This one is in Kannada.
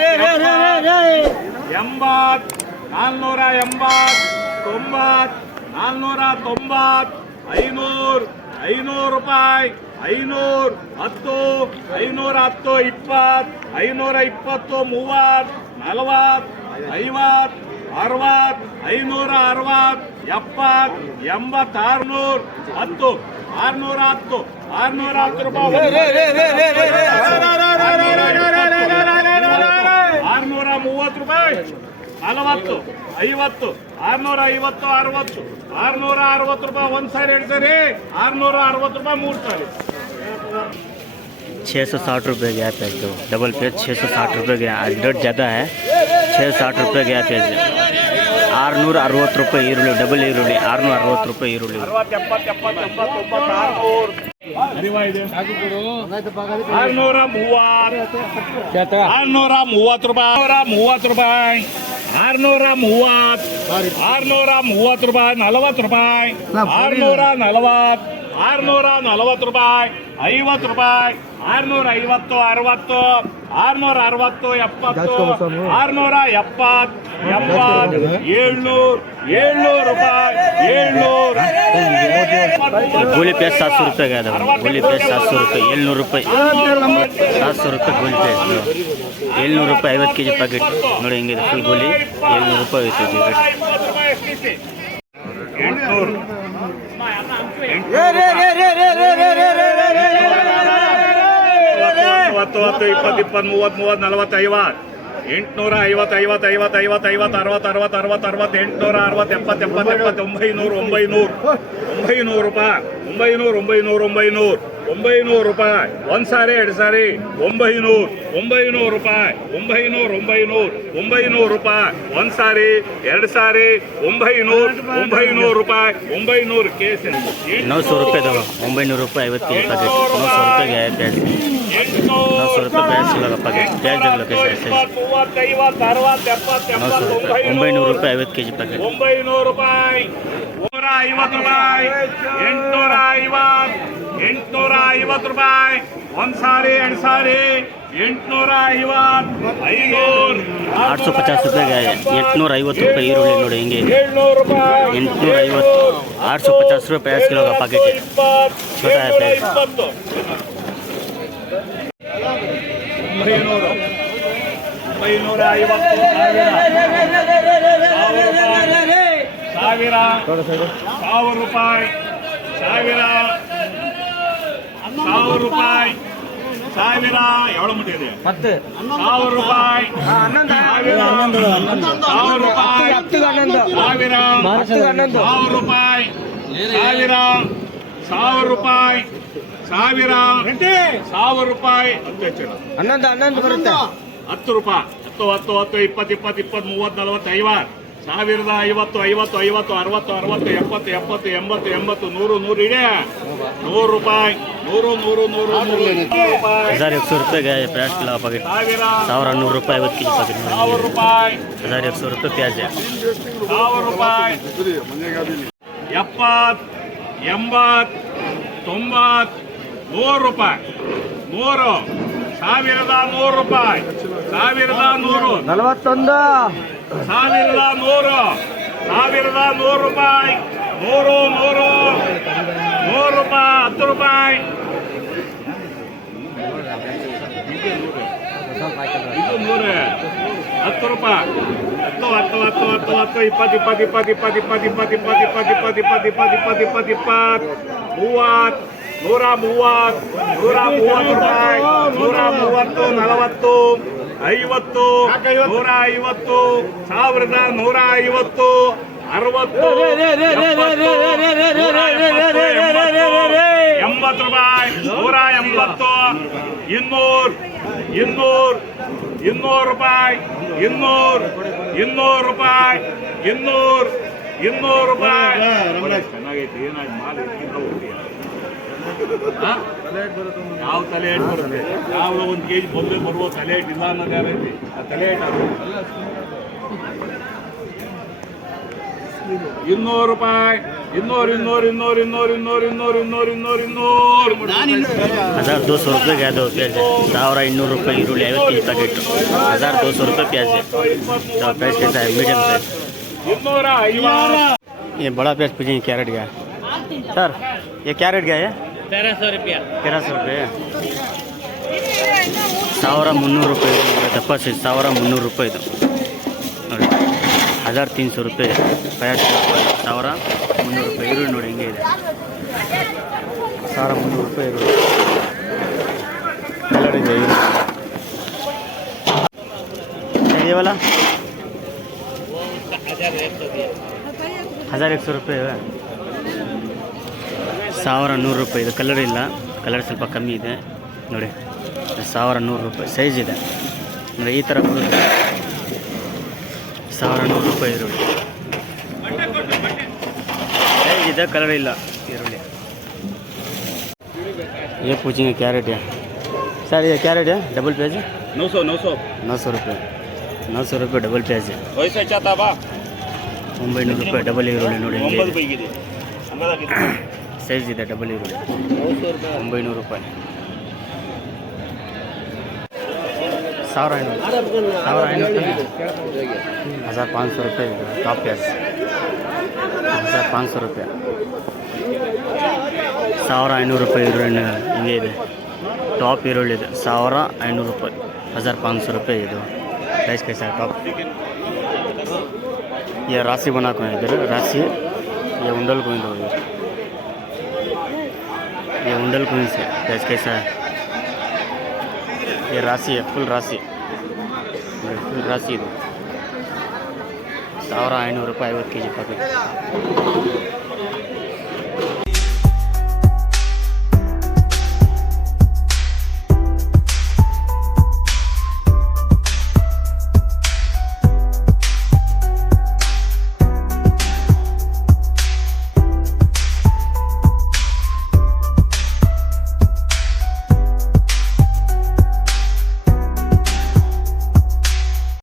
ಐನೂರು ರೂಪಾಯಿ 510 510 20 520 30 40 50 60 560 70 80 610 610 ರೂಪಾಯಿ 630 ರೂಪಾಯಿ 40 50 650 60 660 ರೂಪಾಯಿ ಒಂದು ಸಾರಿ ಎರಡು ಸಾರಿ 660 ರೂಪಾಯಿ 3 ಸಾರಿ 660 रुपये गया पेज दो डबल पेज 660 रुपये गया आज रेट ज़्यादा है 660 रुपये गया पेज 660 ರೂಪಾಯಿ ಈರುಳ್ಳಿ ಡಬಲ್ ಈರುಳ್ಳಿ 660 ರೂಪಾಯಿ ಈರುಳ್ಳಿ 630 ರೂಪಾಯಿ 630 ರೂಪಾಯಿ 40 ರೂಪಾಯಿ 640 ರೂಪಾಯಿ 50 ರೂಪಾಯಿ 650 60 660 70 670 700 ರೂಪಾಯಿ 700 ಗೋಲಿ ಪೇಸ್ 700 ರೂಪಾಯಿ गया था ಗೋಲಿ ಪೇಸ್ 700 ರೂಪಾಯಿ 700 ರೂಪಾಯಿ 700 ರೂಪಾಯಿ ಗೋಲಿ ಪೇಸ್ 700 ರೂಪಾಯಿ 50 ಕೆಜಿ ಪ್ಯಾಕೆಟ್ ನೋಡಿ ಹೆಂಗಿದೆ ಫುಲ್ ಗೋಲಿ 700 ರೂಪಾಯಿ ಐತೆ ರೇಟ್ 900 ರೂಪಾಯಿ ಒಂದು ಸಾರಿ ಎರಡು ಸಾರಿ 900 ರೂಪಾಯಿ 900 ರೂಪಾಯಿ ಒಂದು ಸಾರಿ ಎರಡು ಸಾರಿ 900 ರೂಪಾಯಿ 900 ಕೇಸ್ 900 ರೂಪಾಯಿ दो 900 ರೂಪಾಯಿ 50 ಕೆಜಿ ಪ್ಯಾಕೆಟ್ 900 ರೂಪಾಯಿ गया है प्याज 900 ರೂಪಾಯಿ प्याज लगा पैकेट प्याज देख लो कैसे ऐसे 900 ರೂಪಾಯಿ 50 ಕೆಜಿ ಪ್ಯಾಕೆಟ್ 900 ರೂಪಾಯಿ 150 ರೂಪಾಯಿ 850 ರೂಪಾಯಿ ಒಂದು ಸಾರಿ ಎರಡು ಸಾರಿ 850 850 ರೂಪಾಯಿ गया है 850 ರೂಪಾಯಿ ಈರುಳ್ಳಿ ನೋಡಿ ಹಿಂಗೆ 700 ರೂಪಾಯಿ 850 850 ರೂಪಾಯಿ 50 किलो का पैकेट है छोटा है प्याज 1000 ರೂಪಾಯಿ 1000 ರೂಪಾಯಿ 7 ಮುಟ್ಟಿದೆ 1000 ರೂಪಾಯಿ 1000 ರೂಪಾಯಿ 1000 ರೂಪಾಯಿ 1000 ರೂಪಾಯಿ 1000 ರೂಪಾಯಿ 11 ಬರುತ್ತೆ 10 ರೂಪಾಯಿ 10 10 20 20 20 30 40 50 1050 50 50 60 60 70 70 80 80 100 ಇದೆ 100 ರೂಪಾಯಿ 100 1100 ರೂಪಾಯಿ गया है प्याज किलो का पैकेट 1100 ರೂಪಾಯಿ 50 ಕೆಜಿ पैकेट 1000 ರೂಪಾಯಿ 1100 ರೂಪಾಯಿ प्याज है 1000 ರೂಪಾಯಿ 70 80 90 100 ರೂಪಾಯಿ 100 1100 ರೂಪಾಯಿ 1100 41 1100 ರೂಪಾಯಿ 100 ರೂಪಾಯಿ 10 ರೂಪಾಯಿ ಇದು 100 10 ರೂಪಾಯಿ 10 10 10 10 20 20 20 20 20 20 20 20 130 ರೂಪಾಯಿ 130 40 50 150 1150 60 80 ರೂಪಾಯಿ 180 200 ರೂಪಾಯಿ 200 ರೂಪಾಯಿ 200 ರೂಪಾಯಿ ಚೆನ್ನಾಗೈತಿ ಏನಾಯ್ತು ಮಾಲ್ ಯಾವ ತಲೆ ಏಟ್ ಬರುತ್ತೆ ಯಾವುದೋ 1 ಕೆಜಿ ಬೊಂಬೆ ಬರುವ ತಲೆ ಏಟ್ ಇಲ್ಲ ಅನ್ನೋದು ಯಾರೈತಿ ಆ ತಲೆ ಏಟ್ 200 ರೂಪಾಯಿ 200 1200 रुपये गया दो प्याज 1200 रुपये ಈರುಳ್ಳಿ 50 के जी पैकेट 1200 रुपये प्याज है तो प्राइस कैसा है मीडियम साइज 250 ये बड़ा प्याज पूछिए क्या रेट गया सर ये क्या रेट गया है 1300 रुपया 1300 रुपये 1300 रुपये दಪ್ಪ ಸೈಜ್ 1300 ರೂಪಾಯಿ ಇದು ನೋಡಿ 1300 ರೂಪಾಯಿ ಪ್ಯಾಚ್ 1300 ರೂಪಾಯಿ ಈರುಳ್ಳಿ ನೋಡಿ ಹಿಂಗೆ ಇದೆ 1300 ರೂಪಾಯಿ ಈರುಳ್ಳಿ ಕಲರ್ ಇದೆ ಈರುಳ್ಳಿ ये वाला 1100 ರೂಪಾಯಿ 1100 ರೂಪಾಯಿ ಇದು ಕಲರ್ ಇಲ್ಲ ಕಲರ್ ಸ್ವಲ್ಪ ಕಮ್ಮಿ ಇದೆ ನೋಡಿ 1100 ರೂಪಾಯಿ ಸೈಜ್ ಇದೆ ಅಂದರೆ ಈ ಥರ ಬರುತ್ತೆ 1100 ರೂಪಾಯಿ ಈರುಳ್ಳಿ ಸೈಜ್ ಇದೆ ಕಲರ್ ಇಲ್ಲ ಈರುಳ್ಳಿ ये पूछेंगे क्या रेट है सर ये क्या रेट है डबल प्याज 900 रुपये 900 रुपये डबल प्याज है 900 ರೂಪಾಯಿ ಡಬಲ್ ಈರುಳ್ಳಿ ನೋಡಿ ಸೈಜ್ ಇದೆ ಡಬಲ್ ಈರುಳ್ಳಿ 900 ರೂಪಾಯಿ 1500 रुपये टॉप प्याज 1500 रुपये 1500 ರೂಪಾಯಿ ಈರುಳ್ಳಿ ಹಿಂಗೆ ಇದೆ टॉप ಈರುಳ್ಳಿ ಇದೆ 1500 ರೂಪಾಯಿ 1500 रुपये ಇದು प्राइस कैसा है टॉप ये राशि बना को इधर राशि ये उंडल कोइन दो ये उंडल कोइन से प्राइस कैसा है ये राशि है फुल राशि ಇದು 1500 ರೂಪಾಯಿ 50 के जी पैकेट